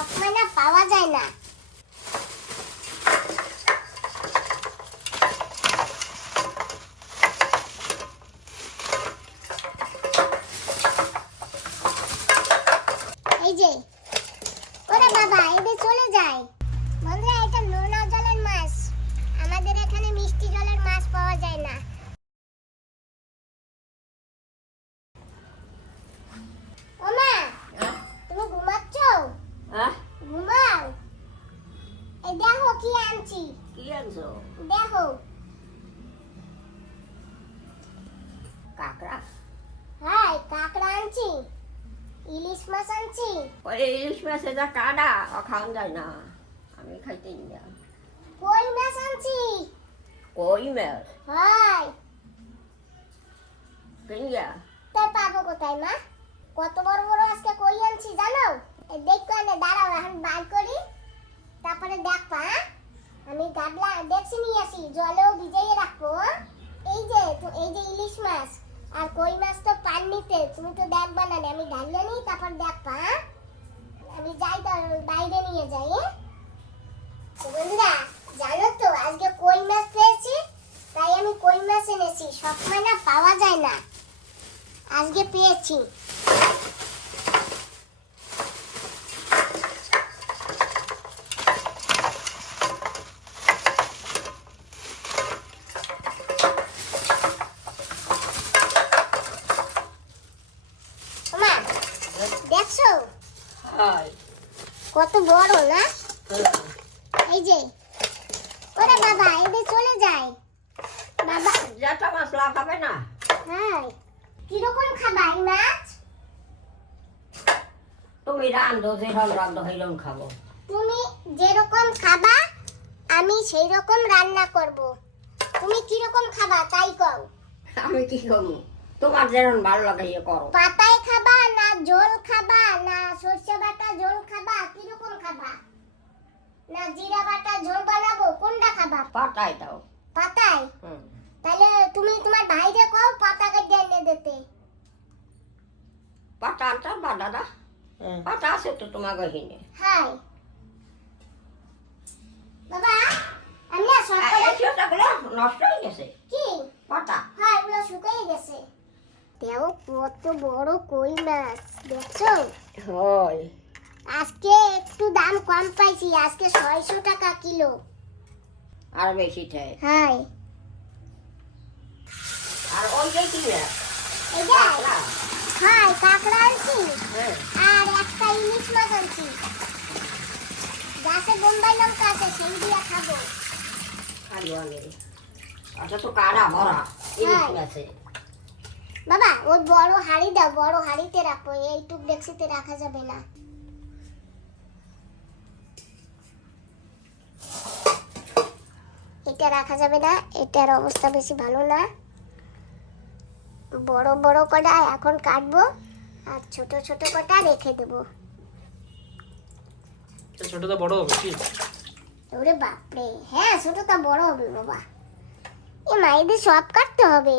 সবসময় না পাওয়া যায় না এই যে ওরে বাবা এদের চলে যায় বন্ধুরা এটা নোনা জলের মাছ আমাদের এখানে মিষ্টি জলের মাছ পাওয়া যায় না ওমা তুমি ঘুমাচ্ছ হ্যাঁ ঘুমাও এই দেখো কি আনছি কি আনছো দেখো কাঁকড়া হাই কাঁকড়া আনছি। ইলিশ মাছ আনছি। ওই ইলিশ মাছে যা কাটা খাওয়া যায় না। আমি খাইতে না। কই মাছ আনছি? কই মাছ? হাই। কিনিয়া তাই পাবো কোথায় মা? কত বড় বড় আজকে কই আনছি জানো? দেখো না দাঁড়াও এখন বার করি। তারপরে দেখবা হ্যাঁ? আমি গাবলা দেখছি নিয়ে আসি। জলেও ভিজাইয়ে রাখব হ্যাঁ? এই যে তো এই যে ইলিশ মাছ। আর কই মাছ তো পানিতে তুমি তো দেখবা না আমি ঢালিয়ে নিই তারপর দেখবা পা আমি যাই তো বাইরে নিয়ে যাই হ্যাঁ? বন্ধুরা, জানো তো, আজকে কই মাছ পেয়েছি? তাই আমি কই মাছ এনেছি সবসময় না, পাওয়া যায় না। আজকে পেয়েছি ওমা দেখছ হাই কত বড় না এই যে ওরে বাবা এদের চলে যায় বাবা যেটা মশলা খাবে না হ্যাঁ কীরকম খাবা এই মাছ তুমি রান্ধো যেরকম রান্ধো সেইরকম খাব? তুমি যেরকম খাবা আমি সেই রকম রান্না করব। তুমি কীরকম খাবা তাই কও। আমি কি করব? তোমার যেরকম ভালো লাগে ইয়ে করো। পাতায় খাবা না ঝোল খাবা না সরষে বাটা ঝোল খাবা কীরকম খাবা? না জিরা বাটা ঝোল বানাবো কোনটা খাবা? পাতাই দাও। পাতায়? তাহলে তুমি তোমার ভাইরে কও পাতা কেটে এনে দিতে। পাতা আনতে বা দাদা। পাতা আছে তো তোমার গহিনে হাই। বাবা আমি না সকালে সেটাগুলো নষ্ট হয়ে গেছে। কি? পাতা। হ্যাঁ এগুলো শুকিয়ে গেছে। দেখো কত বড় কই মাছ দেখছ? হয়। আজকে একটু দাম কম পাইছি আজকে ছয়শো টাকা কিলো। আর বেশি থাকে হাই। আর ওই যে কি রে? কাঁকড়া। কাঁকড়া আনছি? হ্যাঁ আর একটা ইলিশ মাছ আনছি গাছে বোম্বাই লঙ্কা আছে সেই দিয়ে খাব। আচ্ছা তো কাড়া ভরা? ইলিশ হ্যাঁ। মাছে বাবা ওই বড় হাড়ি দাও বড় হাড়িতে রাখো এইটুক ডেক্সিতে রাখা যাবে না। এটা রাখা যাবে না এটার অবস্থা বেশি ভালো না। বড় বড় কটা এখন কাটবো আর ছোট ছোট কটা রেখে দেবো। ছোটটা বড় হবে, কি? ওরে বাপরে। হ্যাঁ ছোটটা বড় হবে বাবা। এ মায়েদের সব কাটতে হবে।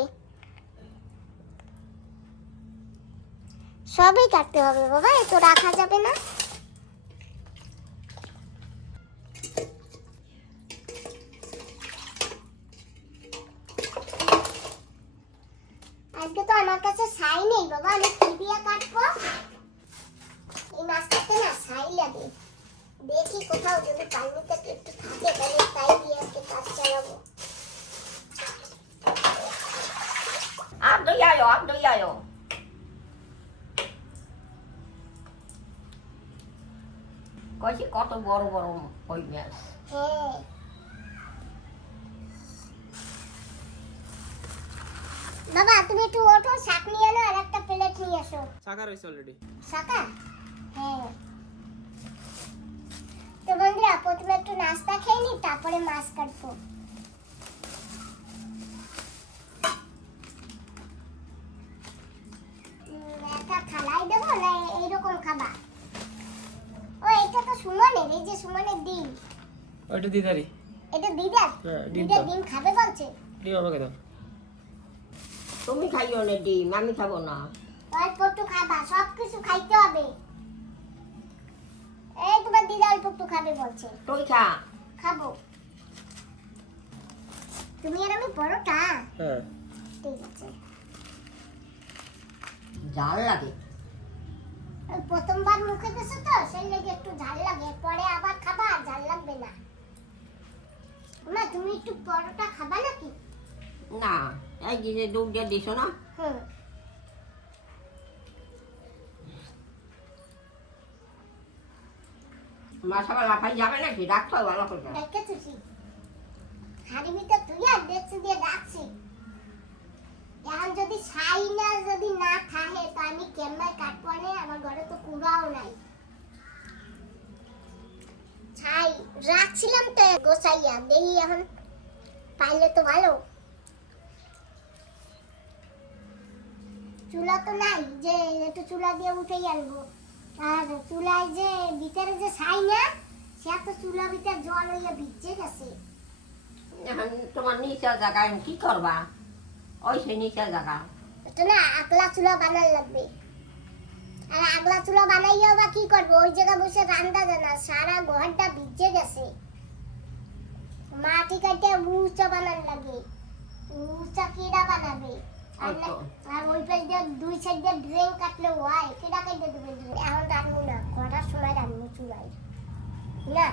সবই কাটতে হবে বাবা এত রাখা যাবে না আজকে তো আমার কাছে ছাই নেই বাবা আমি কি দিয়ে কাটবো এই মাছটাতে না ছাই লাগে দেখি কোথাও যদি পানিতে একটু থাকে তাহলে তাই দিয়ে আজকে কাজ চালাবো আর দুই আয়ো আর দুই আয়ো কইছি কত বড় বড় ওই মাছ হ্যাঁ বাবা তুমি একটু ওঠো শাক নিয়ে এলো আর একটা প্লেট নিয়ে এসো। শাখা রয়েছে অলরেডি শাকা? হ্যাঁ। তো বন্ধুরা প্রথমে একটু নাস্তা খেয়ে নি তারপরে মাছ কাটবো। একটা থালায় দেবো না এইরকম খাবা? ও এটা তো সুমনের এই যে সুমনের ডিম। ওইটা দিদারি এটা দিদা হ্যাঁ, ডিম দিদা ডিম খাবে বলছে? ডিম আমাকে দাও। তুমি খাইও না ডিম আমি খাব না। অল্প একটু খাবা সব কিছু খাইতে হবে। এই তোমার অল্প একটু খাবে বলছে। তুই খা। খাব। তুমি আর আমি পরোটা? হ্যাঁ। ঠিক আছে। জাল লাগে। প্রথমবার মুখে দিছো তো সেই লেগে একটু ঝাল লাগে। পরে আবার খাবা আর ঝাল লাগবে না। মা তুমি একটু পরোটা খাবা নাকি? না। এই যে যে দুধ দিয়ে দিছ না হুম মাসাবা লাফাই যাবে নাকি রাখতে হবে ভালো করে দেখে তুই হাড়ি ভিতর তুই আর দেখছি দিয়ে ডাকছি এখন যদি ছাই না যদি না থাকে তো আমি কেমন কাটবো না আমার ঘরে তো কুড়াও নাই ছাই রাখছিলাম তো গোসাইয়া দেখি এখন পাইলে তো ভালো চুলা তো নাই যে একটু চুলা দিয়ে উঠেই আনব। আর চুলায় যে ভিতরে যে ছাই না সে তো চুলা ভিতরে জল হইয়া ভিজে গেছে। এখন তোমার নিচা জায়গায় কি করবা? ওই সে নিচা জায়গা। তো না আকলা চুলা বানার লাগবে। আর আগলা চুলা বানাইয়া বা কি করব? ওই জায়গা বসে রান্না জানা সারা ঘরটা ভিজে গেছে। মাটি কাটে উঁচা বানার লাগে। উঁচা কিরা বানাবে? আর আর ওই পাশ দিয়ে দুই সাইড দিয়ে ড্রেন কাটলে হয় কিরা কাটে দেবে drain? এখন রান্নু না করার সময় রান্নু চুলাই না?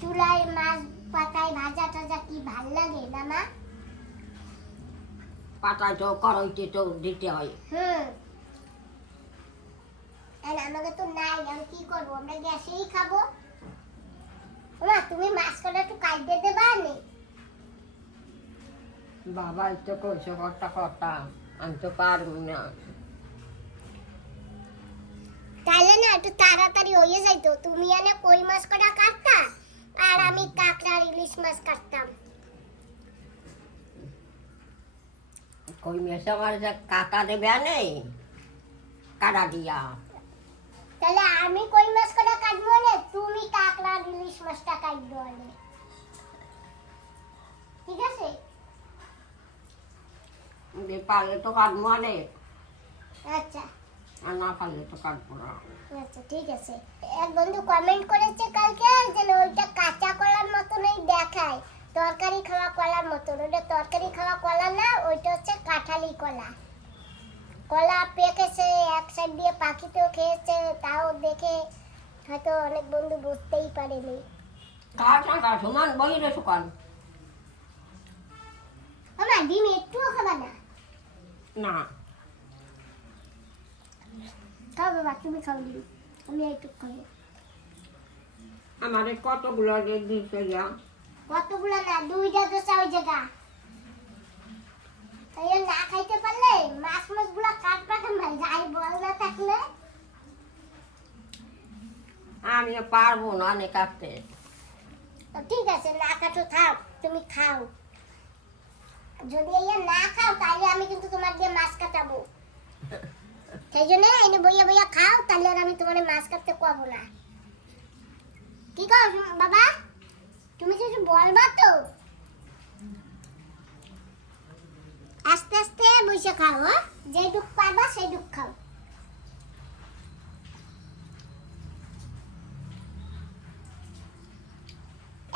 চুলায় মাছ পাতায় ভাজা টাজা কি ভালো লাগে না মা? পাতায় তো করইতে তো দিতে হয়। হুম। আর আমাকে তো নাই আমি কি করব? আমরা গ্যাসেই খাব? তুমি মাছ কটা একটু কাটতে দেবা নে? বাবা তো কইছে কর্তা কর্তা আমি তো পারব না। তাহলে না একটু তাড়াতাড়ি হয়ে যাইতো। তুমি এনে কই মাছ কটা কাটতা? আর আমি কাঁকড়া আর ইলিশ মাছ কাটতাম। কই মেসে আমার যে কাটা দেবে নেই কাটা দিয়া। তাহলে আমি কই মাছ কটা কাটবো না তুমি কাঁকড়া আর ইলিশ মাছটা কাটবো ঠিক আছে? যে পারলে তো কাটবো আরে আচ্ছা। আর না পারলে তো কাটবো না। আচ্ছা ঠিক আছে। এক বন্ধু কমেন্ট করেছে কালকে যে ওইটা কাঁচা কলার মতনই দেখায়। তরকারি খাওয়া কলার মতন। ওটা তরকারি খাওয়া কলা না ওইটা হচ্ছে কাঁঠালি কলা। কলা পেকেছে এক সাইড দিয়ে পাখিতেও খেয়েছে তাও দেখে হয়তো অনেক বন্ধু বুঝতেই পারেনি। কাটা কাটা সমান বই রে সুকান আমার ডিম একটুও খাবা না? না। বাবা তুমি খাও ডিম আমি একটু খাব। আমাদের কতগুলো দিচ্ছে যা কতগুলো না দুইটা দোসা ওই জায়গা। তাই না খাইতে পারলে মাছ মাছগুলা কাটবা কেমন যাই বল না থাকলে। আমি পারব না নে কাটতে। ঠিক আছে না কাটো থাক তুমি খাও। যদি এই না খাও, তাহলে আমি কিন্তু তোমার দিয়ে মাছ কাটাবো। সেই জন্য এনে বইয়া বইয়া খাও, তাহলে আর আমি তোমার মাছ কাটতে পাবো না। কি কও বাবা? তুমি কিছু বলবা তো? আস্তে আস্তে বসে খাও হ্যাঁ? যে দুঃখ পারবা সেই দুঃখ খাও।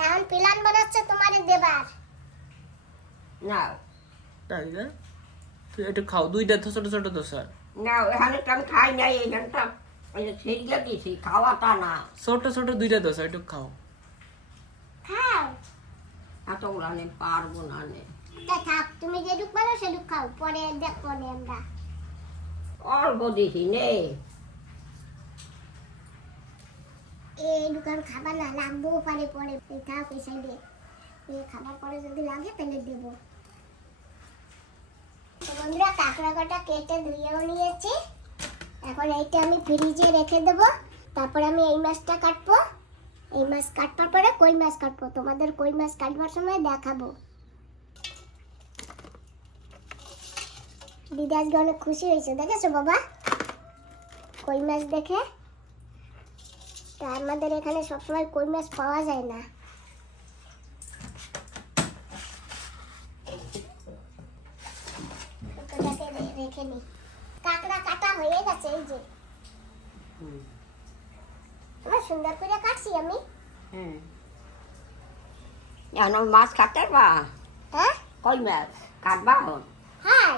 এখন প্ল্যান বানাচ্ছে তোমারে দেবার। না। তাই না? তুই একটু খাও দুইটা ছোট ছোট দোসা না এখানে তো আমি খাই নাই দিছি খাওয়াটা না। ছোট ছোট দুইটা দোসা একটু খাও। খাও। এতগুলো আমি পারব না নে থাক তুমি পারো খাও পরে দেখব নে আমরা। অল্প দিছি নে। এই দোকান খাবার না পারে পরে। এই থাক ওই সাইডে খাবার পরে যদি লাগে তাহলে দেবো। বন্ধুরা, কাঁকড়া কটা কেটে ধুয়েও নিয়েছি। এখন এইটা আমি ফ্রিজে রেখে দেবো। তারপর আমি এই মাছটা কাটবো। এই মাছ কাটবার পরে কই মাছ কাটবো? তোমাদের কই মাছ কাটবার সময় দেখাবো। দিদি আজকে অনেক খুশি হয়েছে, দেখেছ বাবা? কই মাছ দেখে? তা আমাদের এখানে সবসময় কই মাছ পাওয়া যায় না ওটাকে রে- রেখে নি কাঁকড়া কাটা হয়ে গেছে এই যে আমার সুন্দর করে কাটছি আমি। হ্যাঁ। এখন মাছ কাটতে বা হ্যাঁ? কই মাছ? কাটবা হ্যাঁ হাই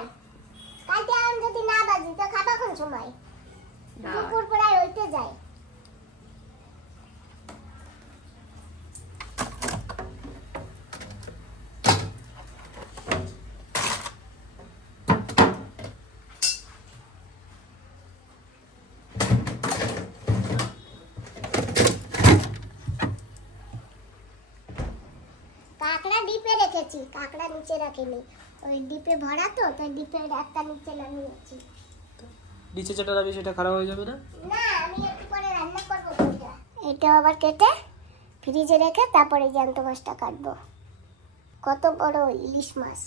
কালকে আমি যদি না বাজি তো খাবা কোন সময়? দুপুর প্রায় হইতে যায় কাঁকড়া ডিপে রেখেছি কাঁকড়া নিচে রাখিনি। ওই ডিপে ভরা তো তাই ডিপের একটা নিচে নামিয়েছি নিচে যেটা রাখবি সেটা খারাপ হয়ে যাবে না? না আমি একটু পরে রান্না করব এটা এটা আবার কেটে ফ্রিজে রেখে তারপরে জ্যান্ত মাছটা কাটবো। কত বড় ইলিশ মাছ।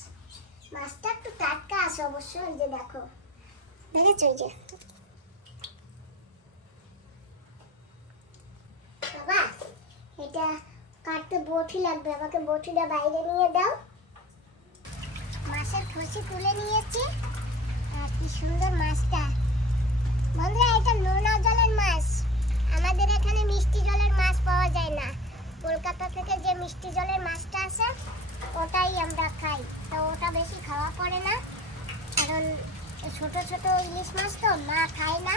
মাছটা একটু টাটকা আছে অবশ্য এই যে দেখো। দেখেছ এই যে? বাবা এটা কাটতে বটি লাগবে? আমাকে বটিটা বাইরে নিয়ে দাও। মাছের খসি তুলে নিয়েছি। আর কি সুন্দর মাছটা। বন্ধুরা, এটা নোনা জলের মাছ। আমাদের এখানে মিষ্টি জলের মাছ পাওয়া যায় না। কলকাতা থেকে যে মিষ্টি জলের মাছটা আসে, ওটাই আমরা খাই। তো ওটা বেশি খাওয়া পড়ে না। কারণ ছোট ছোট ইলিশ মাছ তো মা খায় না।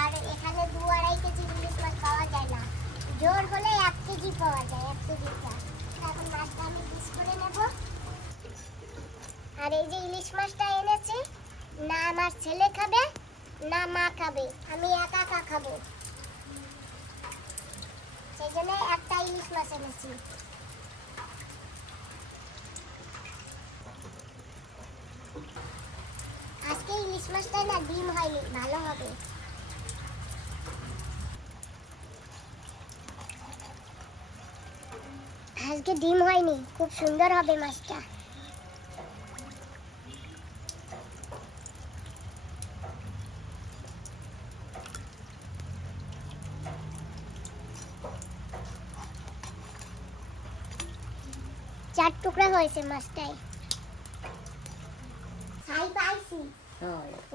আর এখানে দু আড়াই কেজি ইলিশ মাছ পাওয়া যায় না। জোর হলে এক কেজি পাওয়া যায়, এক কেজিটা এখন মাছটা আমি পিস করে নেব। আর এই যে ইলিশ মাছটা এনেছি, না আমার ছেলে খাবে, না মা খাবে, আমি একা একা খাব। সেই জন্য একটা ইলিশ মাছ এনেছি। আজকে ইলিশ মাছটাই না ডিম হয়নি, ভালো হবে। আজকে ডিম হয়নি খুব সুন্দর হবে মাছটা। চার টুকরা হয়েছে মাছটাই। ছাই পাইছি।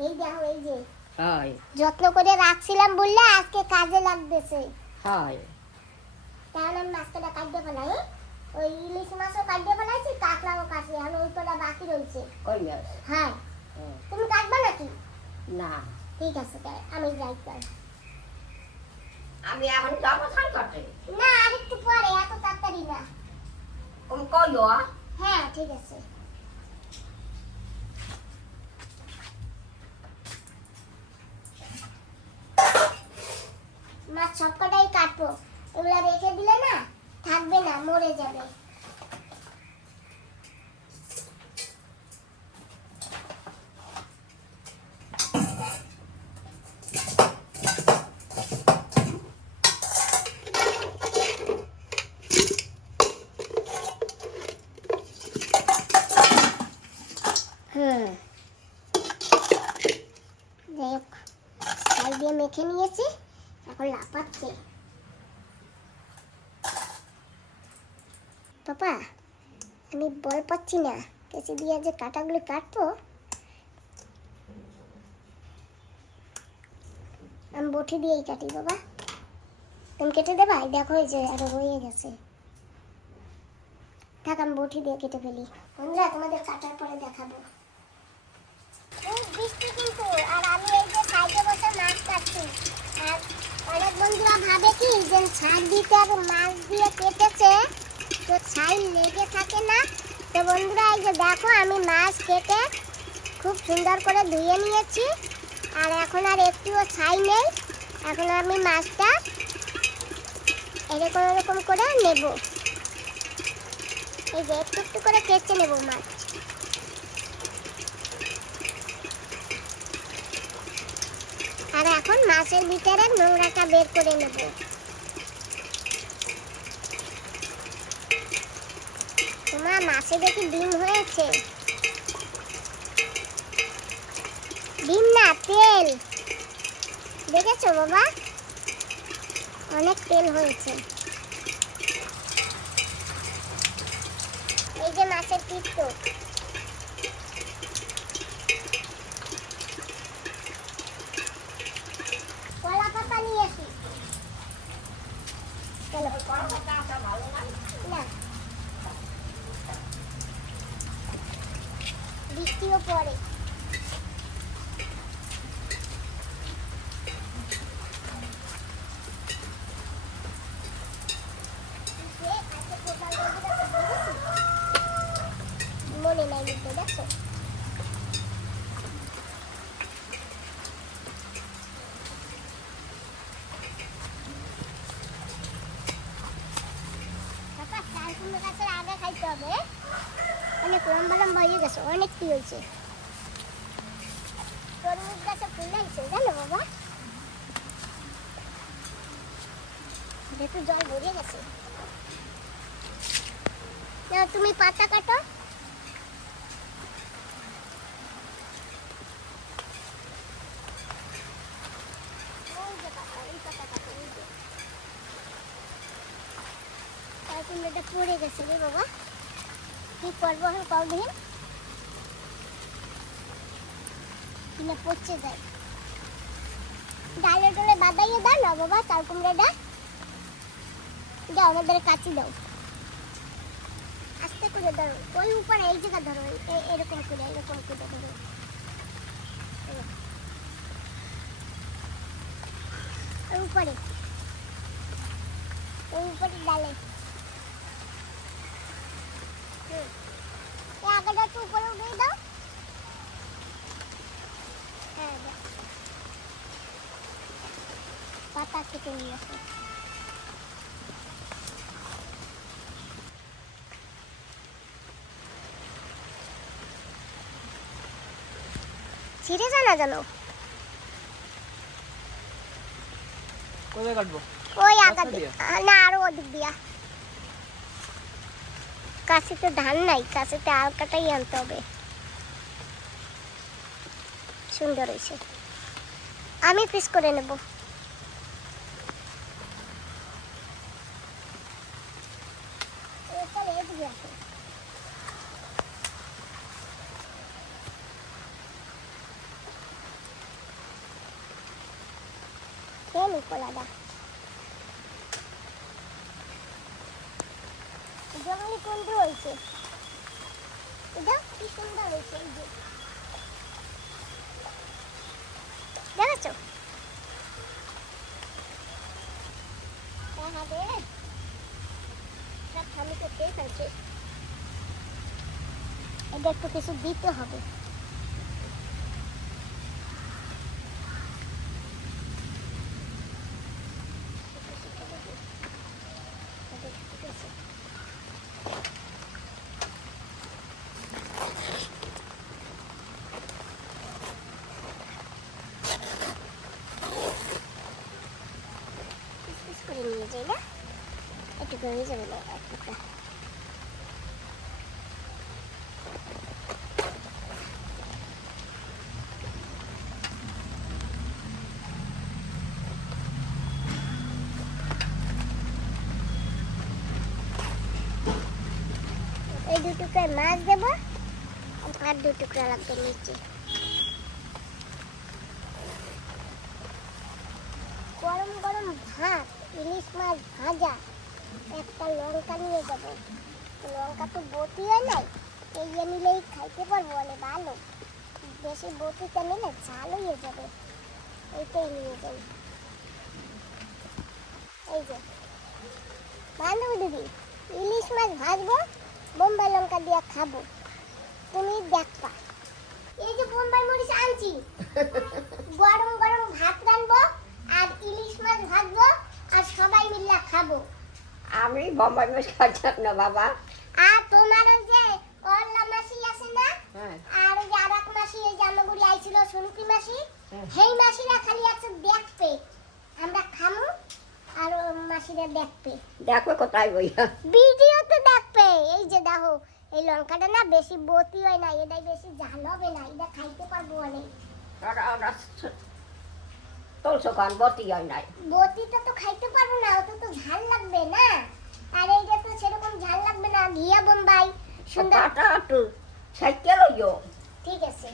এই দেখো এই যে। হয় যত্ন করে রাখছিলাম বললে আজকে কাজে লাগতেছে। হয় তাহলে আমি মাছটা কাটতে ফেলাই ওই ইলিশ মাছও কাটতে ফেলাইছি কাঁকড়াও কাটছি এখন ওই কটা বাকি রয়েছে কই মাছ? হ্যাঁ। তুমি কাটবে নাকি? না। ঠিক আছে তাই আমি যাই তাই আমি এখন যাব স্নান করতে না আর একটু পরে এত তাড়াতাড়ি না। কইও হ্যাঁ ঠিক আছে। মাছ সবকটাই কাটবো। এগুলা রেখে দিলে না থাকবে না মরে যাবে। যাই হোক দিয়ে মেখে নিয়েছি এখন লাপাচ্ছে পাপা আমি বল পাচ্ছি না। কেঁচি দিয়ে যে কাটাগুলো কাটবো? আমি বটি দিয়েই কাটি বাবা। তুমি কেটে দেবা? দেখো, এই যে আরও রয়ে গেছে। থাক, আমি বটি দিয়ে কেটে ফেলি। বন্ধুরা, তোমাদের কাটার পরে দেখাবো। আর অনেক বন্ধুরা ভাবে কি, যে ছাড় দিতে আর মাছ দিয়ে কেটেছে। তো ছাই লেগে থাকে না? তো বন্ধুরা, এই যে দেখো, আমি মাছ কেটে খুব সুন্দর করে ধুয়ে নিয়েছি। আর এখন আর একটুও ছাই নেই। এখন আমি মাছটা এরকম এরকম করে নেব। এই যে একটু একটু করে কেটে নেব মাছ। আর এখন মাছের ভিতরে নোংরাটা বের করে নেব। আমার মাছে দেখি ডিম হয়েছে? ডিম না, তেল। দেখেছ বাবা? অনেক তেল হয়েছে। এই যে মাছের তীর্থ কলা পাতা নিয়েছি না। বৃষ্টিও পড়ে। মনে নাই দেখো। কাছে আগে খাইতে হবে। অনেক লম্বা লম্বা হয়ে গেছে, অনেক কি হয়েছে? তরমুজ গাছে ফুল লাগছে জানো বাবা? দেখো জল ভরে গেছে। তুমি পাতা কাটো। আর কুমড়োটা পড়ে গেছে রে বাবা। কি করব এখন কদিন? কিনা পচে যায়। ডালে ডালে বাদাইয়ে দাও না বাবা চাল কুমড়োটা দাও আমাদের কাছে দাও। আস্তে করে ধরো। ওই উপরে, এই জায়গা ধরো। এরকম করে এরকম করে ধরো। উপরে। ওই উপরে ডালে। আগাটা একটু উপরে উঠিয়ে দাও পাতা কেটে নিয়ে আসো ছিঁড়ে যায় না জানো কোথায় কাটবো ওই না আরও ওদিক দিয়া। কাশিতে ধান নাই কাশিতে আলকাটাই আনতে হবে। সুন্দর হয়েছে। আমি পিস করে নেব এখানে এদিকে আসো। খেয়ে নি কলাটা জঙ্গলি কুন্ডু হয়েছে এটা কি সুন্দর হয়েছে এই যে দেখেছ হ্যাঁ রে সব খালি করতে ফেলছে। এটা একটু কিছু দিতে হবে। করে নিয়ে যাই না একটু হয়ে যাবে না একটা এই দু টুকরায় মাছ দেবো আর দু টুকরা লাগবে নিচে। গরম গরম ভাত, ইলিশ মাছ ভাজা। একটা লঙ্কা নিয়ে যাব। লঙ্কা তো বটি হয় নাই, এই নিলেই খাইতে পারব, বলে ভালো। বেশি বটিটা নিলে ঝাল হয়ে যাবে। এইটাই নিয়ে যাই। এই যে, বান্ধবী দিদি, ইলিশ মাছ ভাজবো বোম্বাই লঙ্কা দিয়ে খাব। তুমি দেখবা। এই যে বোম্বাই মরিচ আনছি। গরম গরম ভাত রানবো আর ইলিশ মাছ ভাজবো আর সবাই মিলে খাব। আমি বোম্বাই মাছ খাচ্ছিলাম না বাবা। আর তোমার ওই যে করলা মাসি আছে না হ্যাঁ। আর ওই যে আর এক মাসি এই জামাগুড়ি আইছিল সুনুকি মাসি হুম। সেই মাসিরা খালি আছে দেখবে আমরা খামু। আর মাসিরা দেখবে। দেখো কোথায় বইয়া। ভিডিওতে দেখবে। এই যে দেখো এই লঙ্কাটা না বেশি বতি হয় না এটা বেশি ঝাল হবে না এটা খাইতে পারব অনেক। কান বতি হয় নাই। বতিটা তো খাইতে পারব না ওটা তো ঝাল লাগবে না। আর এইটা তো সেরকম ঝাল লাগবে না ঘিয়া বোম্বাই সুন্দর। একটু সাইকেল ঠিক আছে।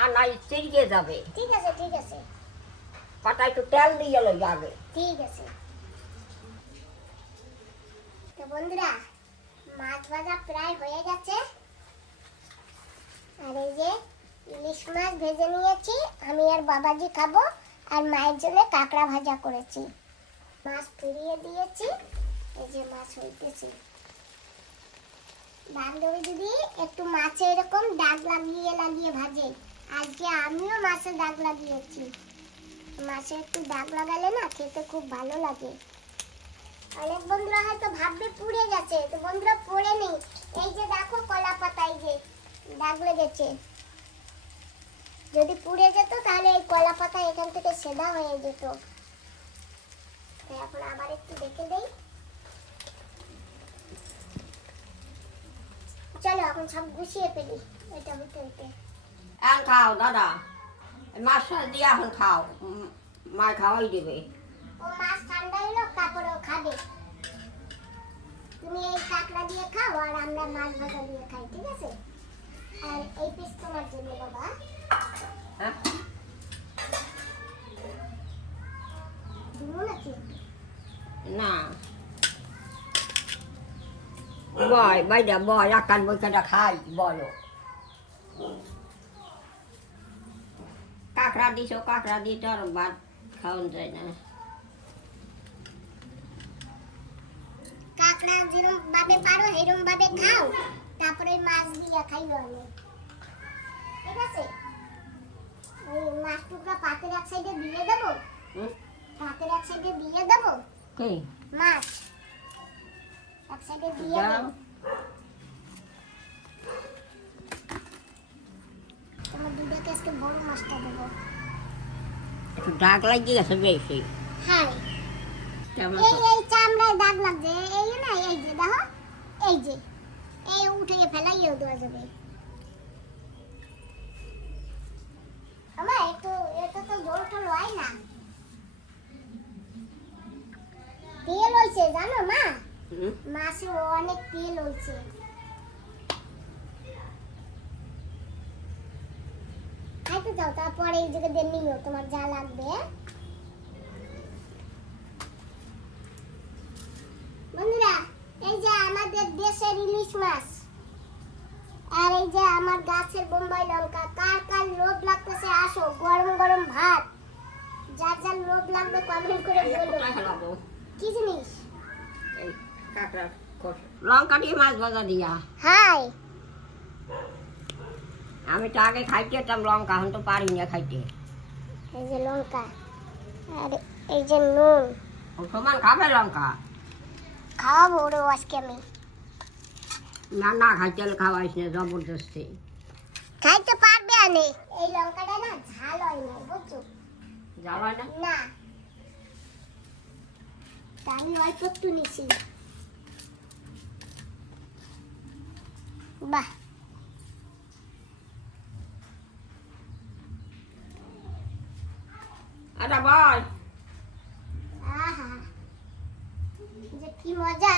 আর নাই যাবে। ঠিক আছে ঠিক আছে। পাটা একটু তেল দিয়ে লই ঠিক আছে। বন্ধুরা, মাছ ভাজা প্রায় হয়ে গেছে। আর এই যে ইলিশ মাছ ভেজে নিয়েছি, আমি আর বাবাজি খাব, আর মায়ের জন্য কাঁকড়া ভাজা করেছি। মাছ ফিরিয়ে দিয়েছি, এই যে মাছ হইতেছে। বান্ধবী দিদি একটু মাছে এরকম দাগ লাগিয়ে লাগিয়ে ভাজে। আজকে আমিও মাছে দাগ লাগিয়েছি। মাছে একটু দাগ লাগালে না খেতে খুব ভালো লাগে। অনেক বন্ধুরা হয়তো ভাববে পুড়ে গেছে তো বন্ধুরা পড়ে নেই। এই যে দেখো কলা পাতায় যে দাগ লেগেছে। যদি পুড়ে যেত তাহলে এই কলা পাতা এখান থেকে সেদা হয়ে যেত। এখন আবার একটু দেখে দেই। চলো এখন সব গুছিয়ে ফেলি এটা হতে হতে এখন খাও দাদা। মাছ দিয়ে এখন খাও মা খাওয়াই দেবে। ও মাছ ঠান্ডা হলো খাবে। তুমি এই কাঁকড়া দিয়ে খাও আর আমরা মাছ ভাজা দিয়ে খাই ঠিক আছে? আর এই পিস তোমার জন্য বাবা। হ্যাঁ? না। বয় বাইদা বয় আকান বই কাটা খাই বলো। কাঁকড়া দিছ কাঁকড়া দিয়ে তো আর ভাত খাওয়ান যায় না। কাঁকড়া যেরকম ভাবে পারো সেরকম ভাবে খাও। তারপরে মাছ দিয়ে খাইও আমি। ঠিক আছে? ওই মাছ টুকরা পাতের এক সাইডে দিয়ে দেবো? পাতের এক সাইডে দিয়ে দেবো। কি? মাছ। এক সাইডে দিয়ে দাও। দেবো। তোমার দুধকে আজকে বড় মাছটা দেবো। একটু ডাক লাগিয়ে গেছে বেশি। হ্যাঁ কেমন? এই এই চামড়ায় দাগ লাগছে। এই না এই যে দেখো এই যে। এই উঠে ফেলাইও দেওয়া যাবে। আমার একটু এটা তো জল টল হয় না। তেল হয়েছে জানো মা? মাছে অনেক তেল হয়েছে খাইতে যাও তারপরে এই জায়গা দিয়ে নিও তোমার যা লাগবে বন্ধুরা এই যে আমাদের দেশের ইলিশ মাছ। আর এই যে আমার গাছের বোম্বাই লঙ্কা কার কার লোভ লাগতেছে আসো গরম গরম ভাত। যার যার লোভ লাগবে কমেন্ট করে বলো। কি জিনিস? লঙ্কা দিয়ে মাছ ভাজা দিয়া। হাই। আমি তো আগে খাইতেতাম লঙ্কা এখন তো পারি না খাইতে। এই যে লঙ্কা আর এই যে নুন। সমান খাবে লঙ্কা? খাওয়াবো ওরে আজকে আমি। না না হলে খাওয়াইস না জবরদস্তি। খাইতে পারবে আনে। এই লঙ্কাটা না ঝাল হয় না বুঝছ? জ্বালায় না? না। আমি অল্প একটু নিছি। বাহ। আচ্ছা বল আহা। যে কি মজা।